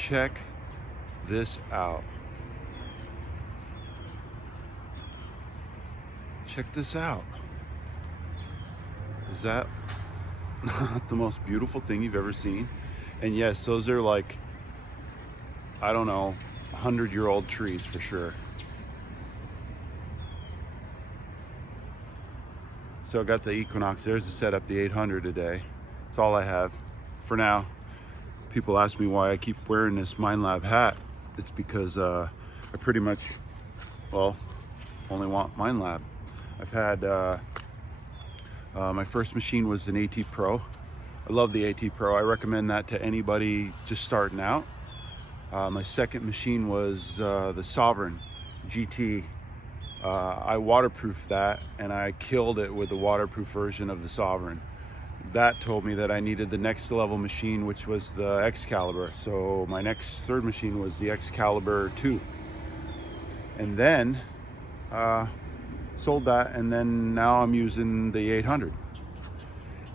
check this out. Check this out. Is that not the most beautiful thing you've ever seen? And yes, those are like, I don't know, 100-year-old trees for sure. So I got the Equinox. There's the setup, the 800 today. That's all I have for now. People ask me why I keep wearing this Minelab hat. It's because I pretty much, well, only want Minelab. I've had, my first machine was an AT Pro. I love the AT Pro. I recommend that to anybody just starting out. My second machine was the Sovereign GT. I waterproofed that and I killed it with the waterproof version of the Sovereign. That told me that I needed the next level machine, which was the Excalibur. So my next third machine was the Excalibur 2. And then sold that, and then now I'm using the 800.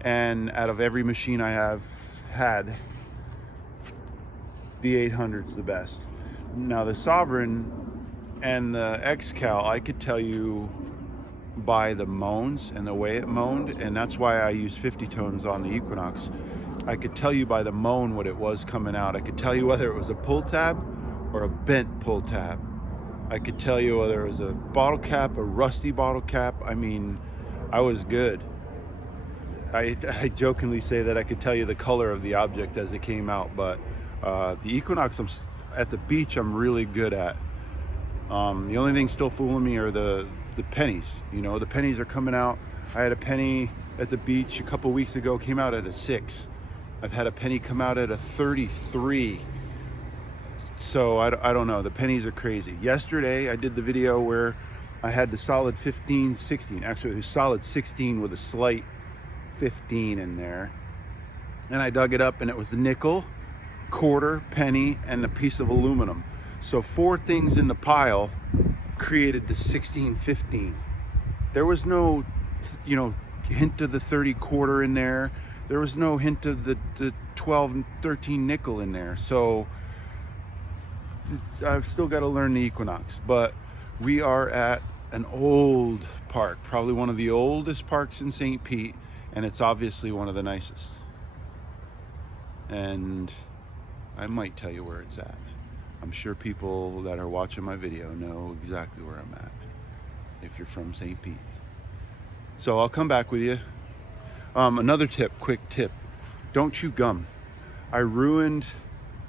And out of every machine I have had, the 800's the best. Now the Sovereign and the Excal, I could tell you by the moans and the way it moaned, and that's why I use 50 tones on the Equinox. I could tell you by the moan what it was coming out. I could tell you whether it was a pull tab or a bent pull tab. I could tell you whether it was a bottle cap, a rusty bottle cap. I mean, I was good. I jokingly say that I could tell you the color of the object as it came out, but the Equinox at the beach I'm really good at. The only thing still fooling me are the pennies. You know, the pennies are coming out. I had a penny at the beach a couple weeks ago, came out at a 6. I've had a penny come out at a 33. So I don't know, the pennies are crazy. Yesterday I did the video where I had the solid 15, 16, actually it was solid 16 with a slight 15 in there. And I dug it up and it was a nickel, quarter, penny, and a piece of aluminum. So 4 things in the pile created the 16, 15. There was no, you know, hint of the 30 quarter in there. There was no hint of the 12 and 13 nickel in there. So I've still got to learn the Equinox, but we are at an old park, probably one of the oldest parks in St. Pete, and it's obviously one of the nicest. And I might tell you where it's at. I'm sure people that are watching my video know exactly where I'm at, if you're from St. Pete. So I'll come back with you. Another tip, quick tip, don't chew gum. I ruined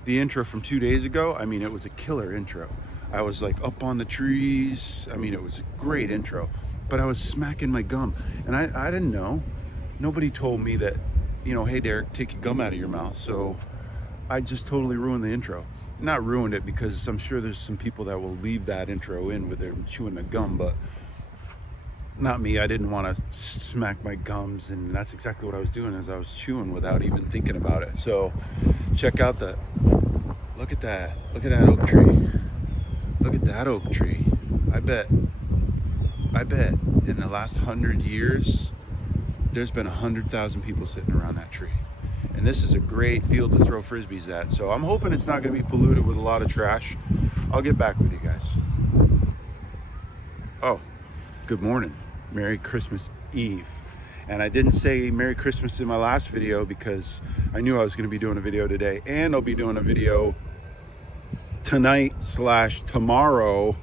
the intro from 2 days ago. I mean, it was a killer intro. I was like up on the trees. I mean, it was a great intro, but I was smacking my gum and I didn't know. Nobody told me that, you know, hey Derek, take your gum out of your mouth. So I just totally ruined the intro. Not ruined it, because I'm sure there's some people that will leave that intro in with them chewing the gum, but not me. I didn't want to smack my gums, and that's exactly what I was doing, as I was chewing without even thinking about it. So check out the, look at that oak tree. Look at that oak tree. I bet in the last 100 years there's been 100,000 people sitting around that tree. And this is a great field to throw frisbees at. So I'm hoping it's not going to be polluted with a lot of trash. I'll get back with you guys. Oh, good morning. Merry Christmas Eve. And I didn't say Merry Christmas in my last video because I knew I was going to be doing a video today, and I'll be doing a video tonight/tomorrow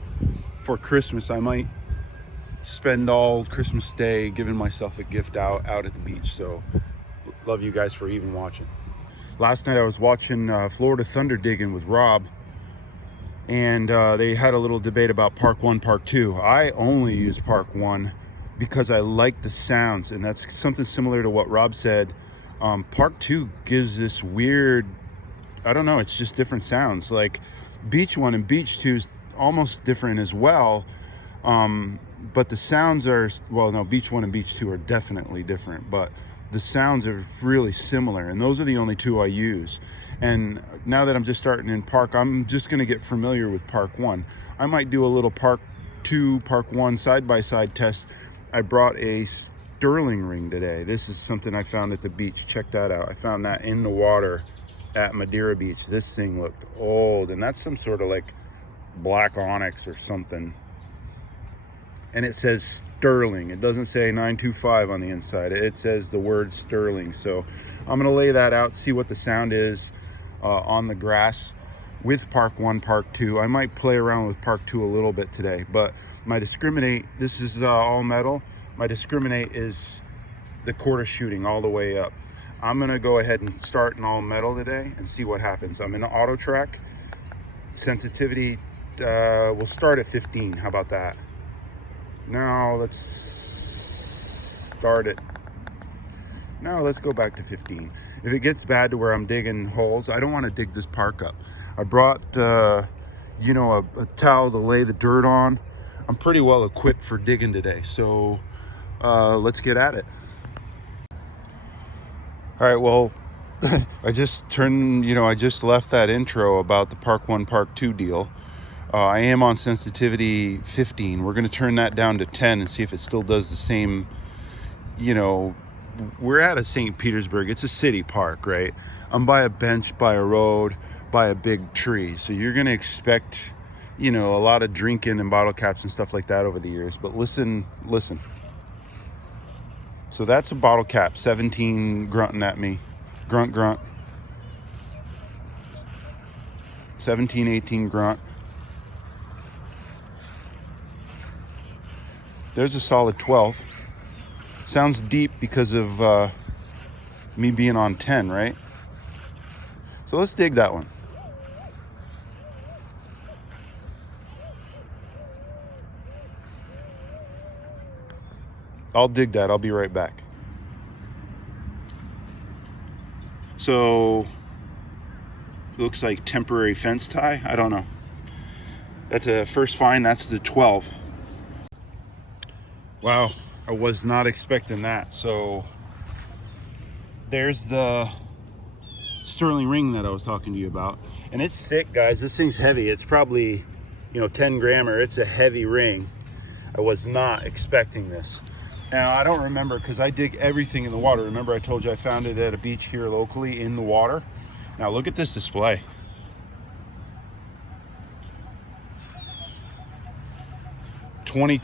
for Christmas. I might spend all Christmas Day giving myself a gift out at the beach. So love you guys for even watching. Last night I was watching Florida Thunder Digging with Rob, and they had a little debate about Park 1, Park 2. I only use Park 1 because I like the sounds, and that's something similar to what Rob said. Park 2 gives this weird, I don't know, it's just different sounds. Like Beach 1 and Beach 2 is almost different as well, but the sounds are, well, no, Beach 1 and Beach 2 are definitely different, but the sounds are really similar, and those are the only 2 I use. And now that I'm just starting in Park, I'm just going to get familiar with Park 1. I might do a little Park 2, Park 1 side-by-side test. I brought a Sterling ring today. This is something I found at the beach. Check that out. I found that in the water at Madeira Beach. This thing looked old, and that's some sort of like black onyx or something. And it says sterling. It doesn't say 925 on the inside. It says the word sterling. So I'm gonna lay that out, see what the sound is on the grass with Park 1, Park 2. I might play around with Park 2 a little bit today, but my discriminate, this is all metal. My discriminate is the quarter shooting all the way up. I'm gonna go ahead and start in all metal today and see what happens. I'm in auto track. Sensitivity, we'll start at 15. How about that? Now let's start it. Now let's go back to 15. If it gets bad to where I'm digging holes, I don't want to dig this park up. I brought, you know, a towel to lay the dirt on. I'm pretty well equipped for digging today, so let's get at it. All right, well, I just left that intro about the Park 1, Park 2 deal. I am on sensitivity 15. We're going to turn that down to 10 and see if it still does the same. You know, we're at a St. Petersburg. It's a city park, right? I'm by a bench, by a road, by a big tree. So you're going to expect, you know, a lot of drinking and bottle caps and stuff like that over the years. But listen. So that's a bottle cap, 17 grunting at me. Grunt, grunt. 17, 18 grunt. There's a solid 12. Sounds deep because of me being on 10, right? So let's dig that one. I'll dig that. I'll be right back. So, looks like temporary fence tie. I don't know. That's a first find. That's the 12. Wow, I was not expecting that. So there's the sterling ring that I was talking to you about. And it's thick, guys. This thing's heavy. It's probably, you know, 10 grammer. It's a heavy ring. I was not expecting this. Now, I don't remember because I dig everything in the water. Remember I told you I found it at a beach here locally in the water? Now look at this display. $22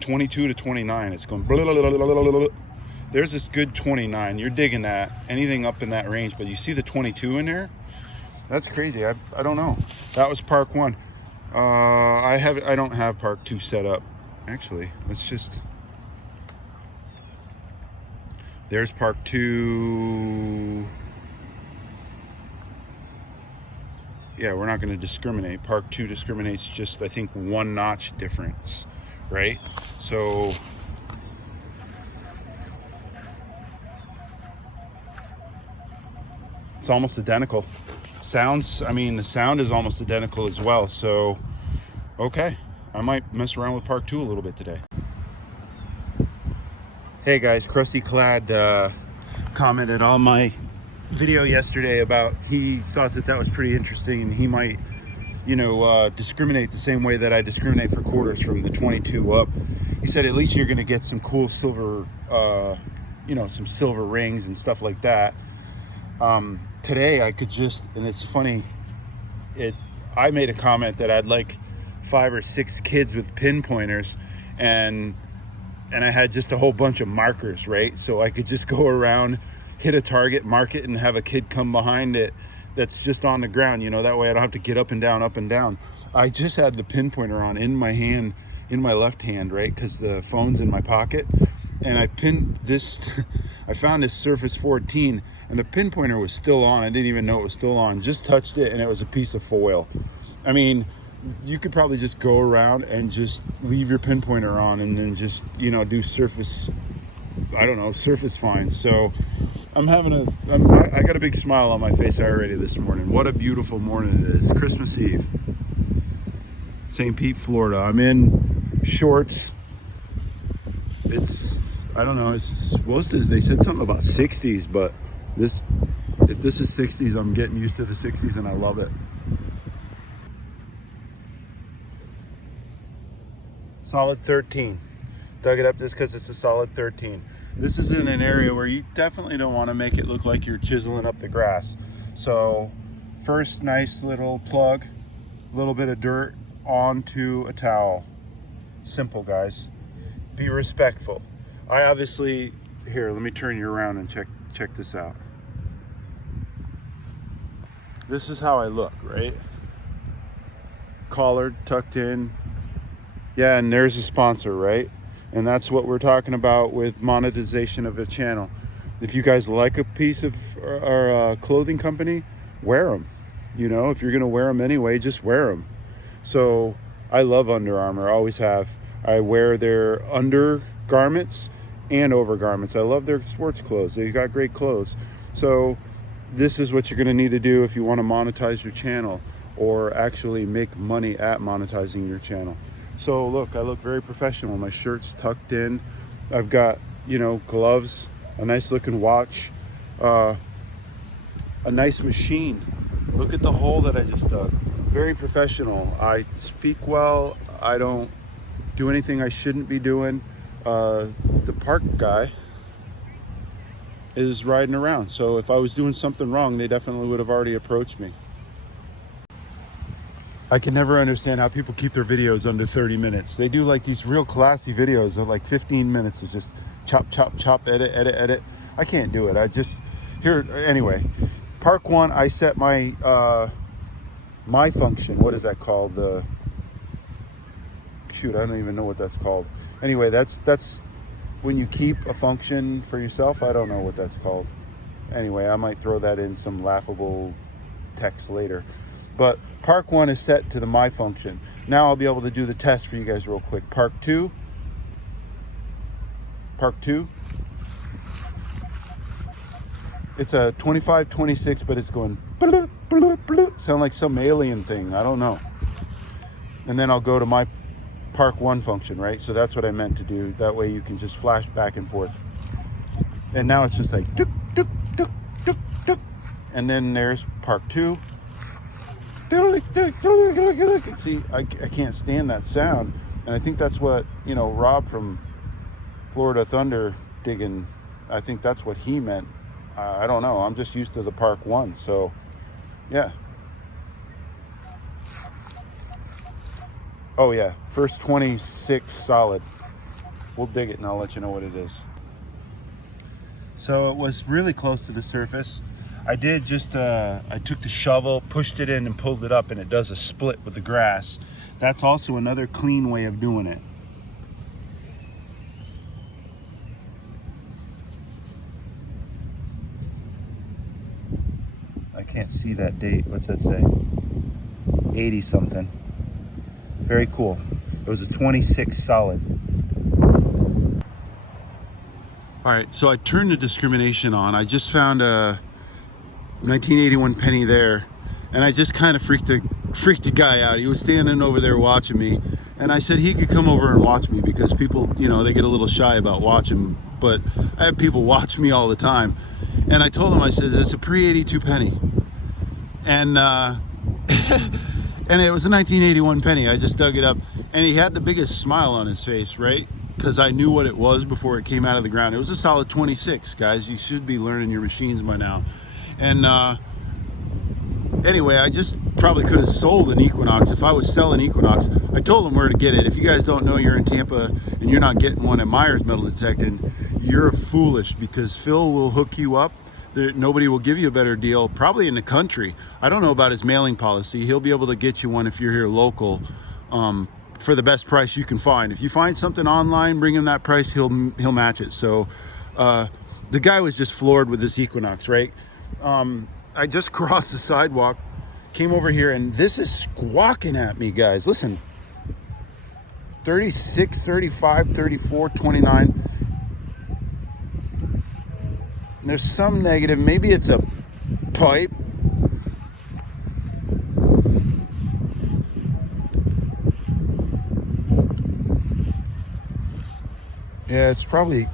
to 29. It's going blah, blah, blah, blah, blah, blah. There's this good 29. You're digging that, anything up in that range, but you see the 22 in there? That's crazy. I don't know. That was Park 1. I don't have Park 2 set up. Actually, let's just, there's Park 2. Yeah, we're not going to discriminate. Park 2 discriminates just, I think, 1 notch difference, right? So it's almost identical. Sounds, I mean, the sound is almost identical as well. So, okay, I might mess around with Park 2 a little bit today. Hey guys, Crusty Clad commented on my video yesterday about he thought that was pretty interesting, and he might, you know, discriminate the same way that I discriminate for quarters from the 22 up. He said at least you're going to get some cool silver, you know, some silver rings and stuff like that. Today I could just, and it's funny, I made a comment that I'd like 5 or 6 kids with pinpointers, and I had just a whole bunch of markers, right? So I could just go around, hit a target, mark it, and have a kid come behind it that's just on the ground, you know, that way I don't have to get up and down, up and down. I just had the pinpointer on in my hand, in my left hand, right? Because the phone's in my pocket, and I pinned this, I found this Surface 14, and the pinpointer was still on. I didn't even know it was still on. Just touched it, and it was a piece of foil. I mean, you could probably just go around and just leave your pinpointer on and then just, you know, do surface, I don't know, surface finds. So I got a big smile on my face already this morning. What a beautiful morning it is. Christmas Eve. St. Pete, Florida. I'm in shorts. It's, I don't know, it's supposed to, they said something about 60s, but if this is 60s, I'm getting used to the 60s and I love it. Solid 13. Dug it up just because it's a solid 13. This is in an area where you definitely don't want to make it look like you're chiseling up the grass. So first, nice little plug, a little bit of dirt onto a towel. Simple, guys. Be respectful. I obviously, here, let me turn you around and check this out. This is how I look, right? Collared, tucked in. Yeah, and there's a sponsor, right? And that's what we're talking about with monetization of a channel. If you guys like a piece of or a clothing company, wear them. You know, if you're gonna wear them anyway, just wear them. So I love Under Armour, always have. I wear their undergarments and overgarments. I love their sports clothes. They've got great clothes. So this is what you're gonna need to do if you wanna monetize your channel or actually make money at monetizing your channel. So look, I look very professional. My shirt's tucked in. I've got, you know, gloves, a nice looking watch, a nice machine. Look at the hole that I just dug. Very professional. I speak well. I don't do anything I shouldn't be doing. The park guy is riding around. So if I was doing something wrong, they definitely would have already approached me. I can never understand how people keep their videos under 30 minutes. They do like these real classy videos of like 15 minutes of just chop, chop, chop, edit, edit, edit. I can't do it. I just, here, anyway. Park one, I set my, my function. What is that called? Shoot, I don't even know what that's called. Anyway, that's when you keep a function for yourself. I don't know what that's called. Anyway, I might throw that in some laughable text later. But park one is set to the my function. Now I'll be able to do the test for you guys real quick. Park two. It's a 25-26, but it's going bloop, bloop, bloop. Sound like some alien thing. I don't know. And then I'll go to my park one function, right? So that's what I meant to do. That way you can just flash back and forth. And now it's just like tuk, tuk, tuk, tuk, tuk. And then there's park two. See, I can't stand that sound, and I think that's what, you know, Rob from Florida Thunder digging, I think that's what he meant. I don't know. I'm just used to the park one, so yeah. Oh yeah, first 26 solid. We'll dig it and I'll let you know what it is. So it was really close to the surface. I did just, I took the shovel, pushed it in and pulled it up, and it does a split with the grass. That's also another clean way of doing it. I can't see that date. What's that say? 80 something. Very cool. It was a 26 solid. All right, so I turned the discrimination on. I just found a 1981 penny there, and I just kind of freaked the guy out. He was standing over there watching me, and I said he could come over and watch me because people, you know, they get a little shy about watching, but I have people watch me all the time. And I told him, I said, it's a pre-82 penny. And and it was a 1981 penny. I just dug it up, and he had the biggest smile on his face, right? Because I knew what it was before it came out of the ground. It was a solid 26, guys. You should be learning your machines by now. And anyway, I just probably could have sold an Equinox if I was selling Equinox. I told them where to get it. If you guys don't know, you're in Tampa and you're not getting one at Myers Metal Detecting, you're foolish, because Phil will hook you up. Nobody will give you a better deal, probably in the country. I don't know about his mailing policy. He'll be able to get you one if you're here local, for the best price you can find. If you find something online, bring him that price, he'll match it. So the guy was just floored with this Equinox, right? I just crossed the sidewalk, came over here, and this is squawking at me, guys. Listen, 36, 35, 34, 29. There's some negative. Maybe it's a pipe. Yeah, it's probably...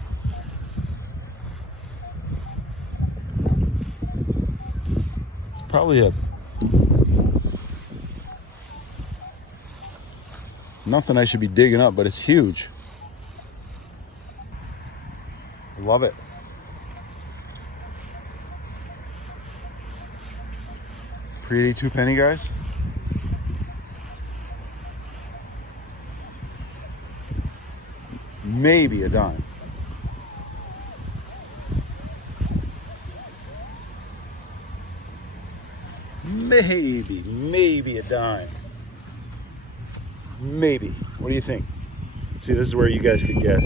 probably a... nothing I should be digging up, but it's huge. Love it. Pretty 2 penny, guys. Maybe a dime. Maybe a dime. Maybe. What do you think? See, this is where you guys could guess.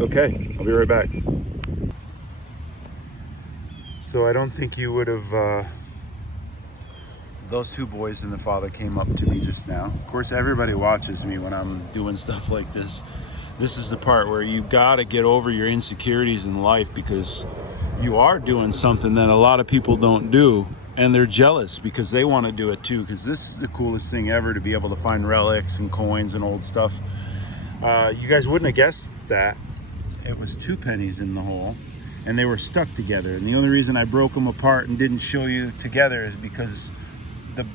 Okay, I'll be right back. So I don't think you would have, those 2 boys and the father came up to me just now. Of course, everybody watches me when I'm doing stuff like this. This is the part where you gotta get over your insecurities in life, because you are doing something that a lot of people don't do, and they're jealous because they want to do it too, because this is the coolest thing ever, to be able to find relics and coins and old stuff. You guys wouldn't have guessed that. It was 2 pennies in the hole, and they were stuck together. And the only reason I broke them apart and didn't show you together is because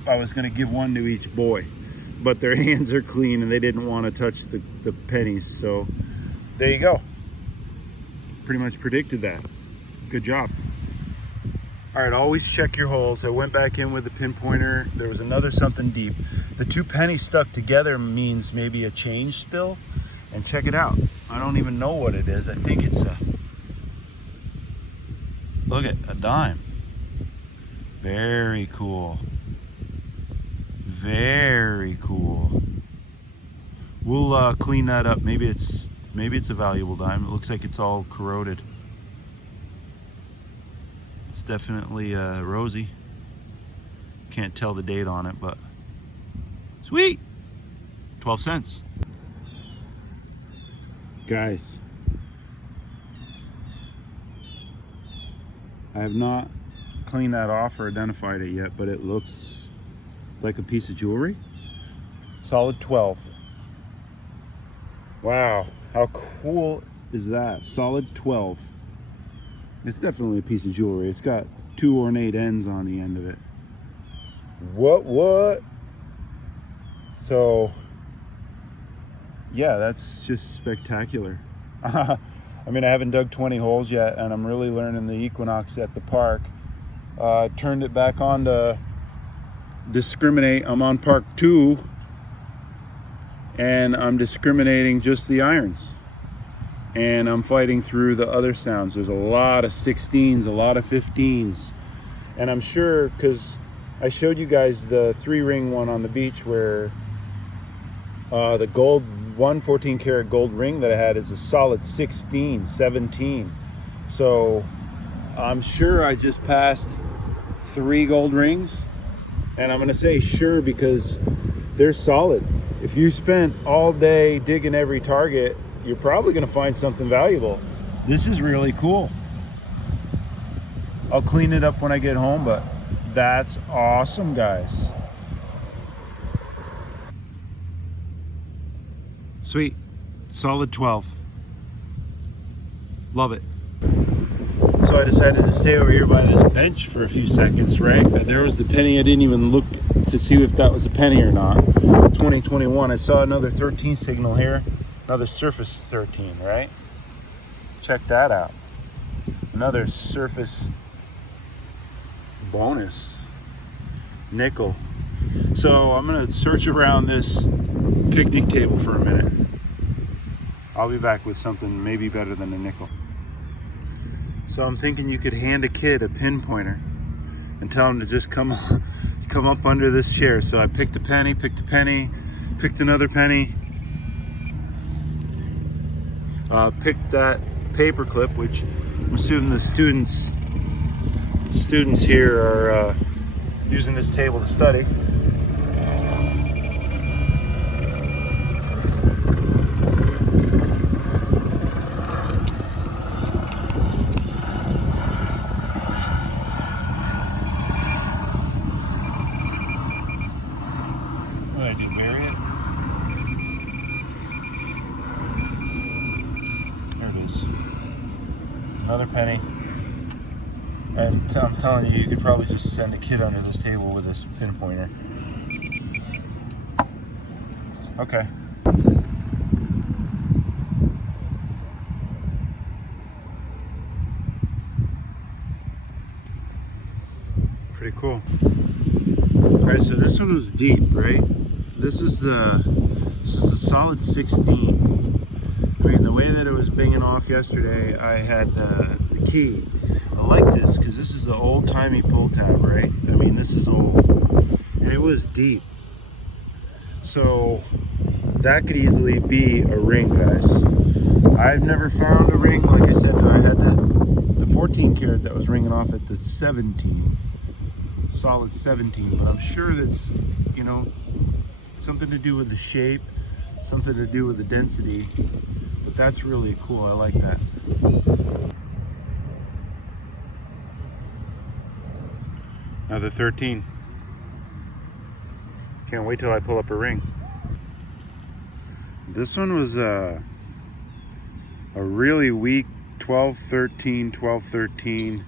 I was going to give one to each boy, but their hands are clean and they didn't want to touch the pennies. So there you go. Pretty much predicted that. Good job. All right, always check your holes. I went back in with the pinpointer. There was another something deep. The 2 pennies stuck together means maybe a change spill. And check it out. I don't even know what it is. I think it's look at a dime. Very cool. Very cool. We'll clean that up. Maybe it's a valuable dime. It looks like it's all corroded. It's definitely rosy. Can't tell the date on it, but sweet. 12 cents. Guys, I have not cleaned that off or identified it yet, but it looks like a piece of jewelry. Solid 12. Wow, how cool is that? Solid 12. It's definitely a piece of jewelry. It's got 2 ornate ends on the end of it. What? So yeah, that's just spectacular. I mean, I haven't dug 20 holes yet, and I'm really learning the equinox at the park. Turned it back on to discriminate. I'm on park 2, and I'm discriminating just the irons. And I'm fighting through the other sounds. There's a lot of 16s, a lot of 15s. And I'm sure, because I showed you guys the 3-ring one on the beach where the gold 14 karat gold ring that I had is a solid 16, 17. So I'm sure I just passed 3 gold rings, and I'm gonna say sure because they're solid. If you spent all day digging every target, you're probably gonna find something valuable. This is really cool. I'll clean it up when I get home, but that's awesome, guys. Sweet. Solid 12. Love it. So I decided to stay over here by this bench for a few seconds, right? There was the penny. I didn't even look to see if that was a penny or not. 2021. I saw another 13 signal here. Another surface 13, right? Check that out. Another surface bonus. Nickel. So I'm going to search around this picnic table for a minute. I'll be back with something maybe better than a nickel. So I'm thinking you could hand a kid a pinpointer and tell him to just come up under this chair. So I picked a penny, picked another penny, picked that paper clip, which I'm assuming the students here are using this table to study. Another penny, and I'm telling you, you could probably just send a kid under this table with this pinpointer. Okay. Pretty cool. All right, so this one was deep, right? This is a solid 16. I mean, the way that it was binging off yesterday, I had the key. I like this because this is an old-timey pull tab, right? I mean, this is old, and it was deep. So that could easily be a ring, guys. I've never found a ring. Like I said, I had the 14 karat that was ringing off at the 17, solid 17. But I'm sure that's, you know, something to do with the shape, something to do with the density. But that's really cool. I like that. Another 13. Can't wait till I pull up a ring. This one was a really weak 12, 13, 12, 13.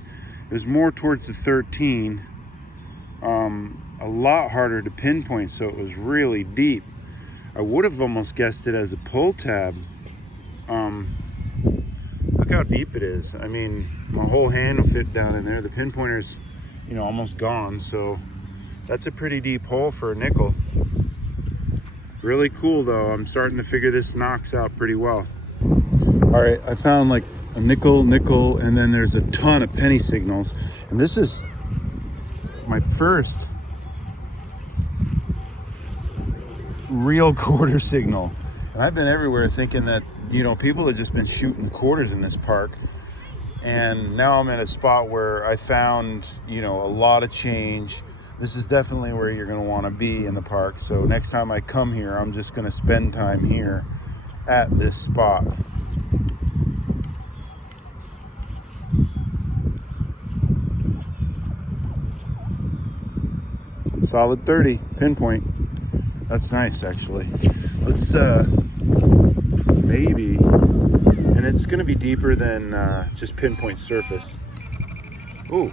It was more towards the 13. A lot harder to pinpoint, so it was really deep. I would have almost guessed it as a pull tab. Look how deep it is. I mean, my whole hand will fit down in there. The pinpointer's, you know, almost gone, so that's a pretty deep hole for a nickel. Really cool though. I'm starting to figure this knocks out pretty well. All right, I found like a nickel, and then there's a ton of penny signals. And this is my first real quarter signal. And I've been everywhere thinking that, you know, people have just been shooting the quarters in this park. And now I'm at a spot where I found, you know, a lot of change. This is definitely where you're going to want to be in the park. So next time I come here, I'm just going to spend time here at this spot. Solid 30 pinpoint. That's nice, actually. Let's maybe, and it's going to be deeper than just pinpoint surface. Ooh.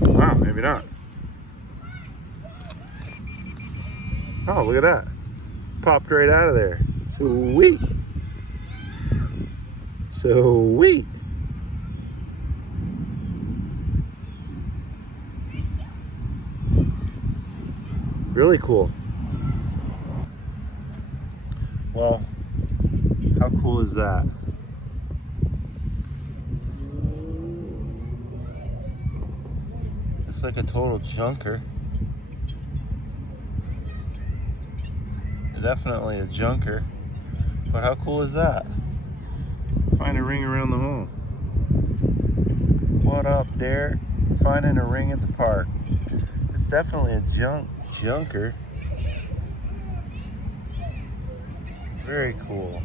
Wow, maybe not. Oh, look at that. Popped right out of there. Sweet. Sweet. Really cool. Well, how cool is that? Looks like a total junker. Definitely a junker. But how cool is that? Find a ring around the hole. What up, Derek? Finding a ring at the park. It's definitely a junker. Very cool.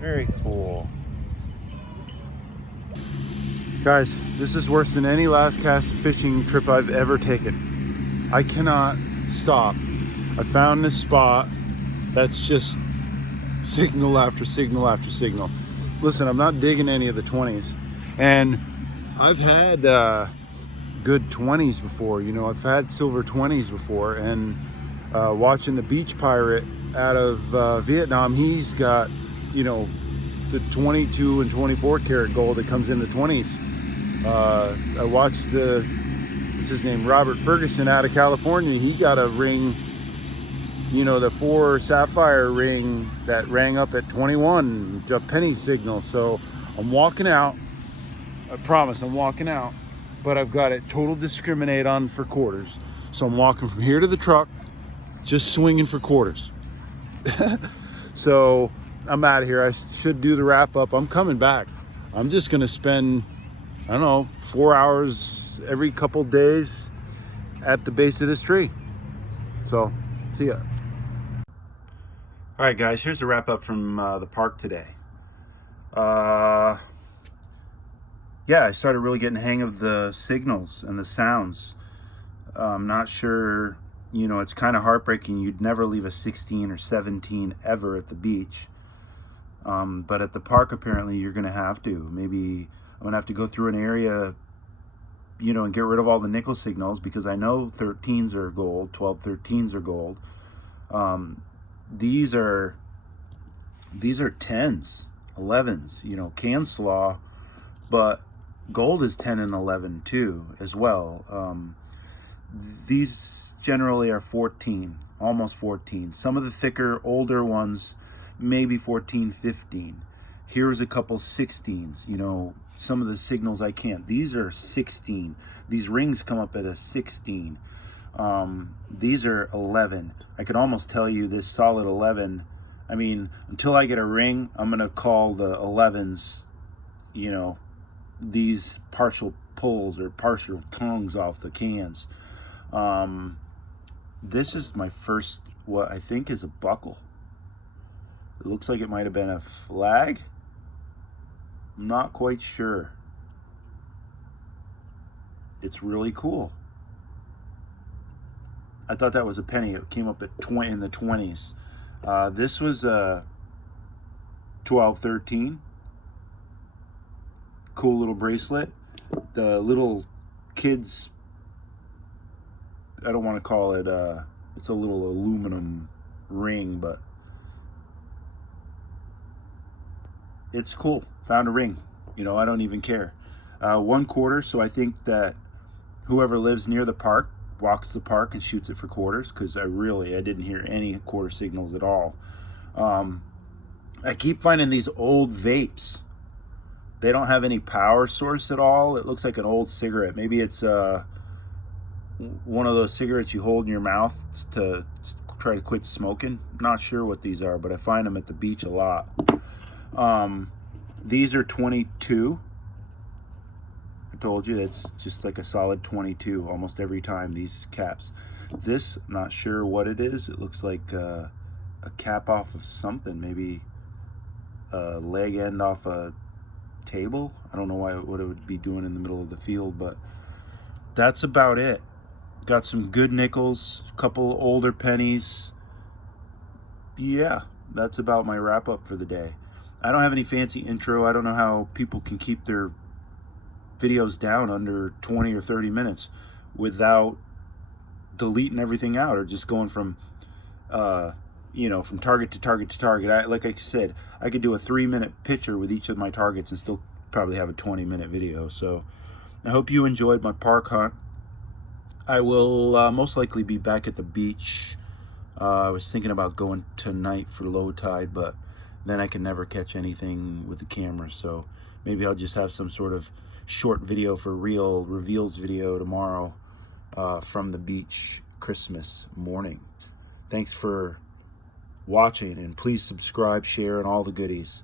Very cool. Guys, this is worse than any last cast fishing trip I've ever taken. I cannot stop. I found this spot that's just signal after signal after signal. Listen, I'm not digging any of the 20s. And I've had good 20s before. You know, I've had silver 20s before. And watching the beach pirate out of Vietnam, he's got, you know, the 22 and 24 karat gold that comes in the 20s. I watched what's his name, Robert Ferguson out of California. He got a ring, you know, the 4 sapphire ring that rang up at 21, a penny signal. So I'm walking out. I promise I'm walking out, but I've got it total discriminate on for quarters. So I'm walking from here to the truck, just swinging for quarters. So I'm out of here. I should do the wrap up. I'm coming back. I'm just going to spend, I don't know, 4 hours every couple days at the base of this tree. So see ya. All right, guys, here's the wrap up from the park today. Yeah, I started really getting the hang of the signals and the sounds. I'm not sure, you know, it's kind of heartbreaking. You'd never leave a 16 or 17 ever at the beach. But at the park, apparently, you're going to have to. Maybe I'm going to have to go through an area and get rid of all the nickel signals, because I know 13s are gold, 12 13s are gold. These are 10s, 11s, can slaw, but gold is 10 and 11 too as well. These generally are 14, almost 14. Some of the thicker, older ones, maybe 14, 15. Here's a couple 16s, some of the signals I can't. These are 16. These rings come up at a 16. These are 11. I could almost tell you this solid 11. I mean, until I get a ring, I'm going to call the 11s, these partial pulls or partial tongues off the cans. This is my first, what I think is a buckle. It looks like it might have been a flag. I'm not quite sure. It's really cool. I thought that was a penny. It came up at in the 20s. This was a 12, 13. Cool little bracelet. The little kids, I don't want to call it, it's a little aluminum ring, but it's cool. Found a ring. I don't even care. 1/4, so I think that whoever lives near the park walks the park and shoots it for quarters, because I didn't hear any quarter signals at all. I keep finding these old vapes. They don't have any power source at all. It looks like an old cigarette. Maybe it's one of those cigarettes you hold in your mouth to try to quit smoking. Not sure what these are, but I find them at the beach a lot. These are 22. I told you it's just like a solid 22 almost every time, these caps. This, I'm not sure what it is. It looks like a cap off of something, maybe a leg end off a table. I don't know what it would be doing in the middle of the field, but that's about it. Got some good nickels, a couple older pennies. Yeah, that's about my wrap up for the day. I don't have any fancy intro. I don't know how people can keep their videos down under 20 or 30 minutes without deleting everything out, or just going from from target to target to target. Like I said, I could do a 3-minute picture with each of my targets and still probably have a 20-minute video. So I hope you enjoyed my park hunt. I will most likely be back at the beach. I was thinking about going tonight for low tide, but then I can never catch anything with the camera, so maybe I'll just have some sort of short video for real reveals video tomorrow from the beach Christmas morning. Thanks for watching, and please subscribe, share, and all the goodies.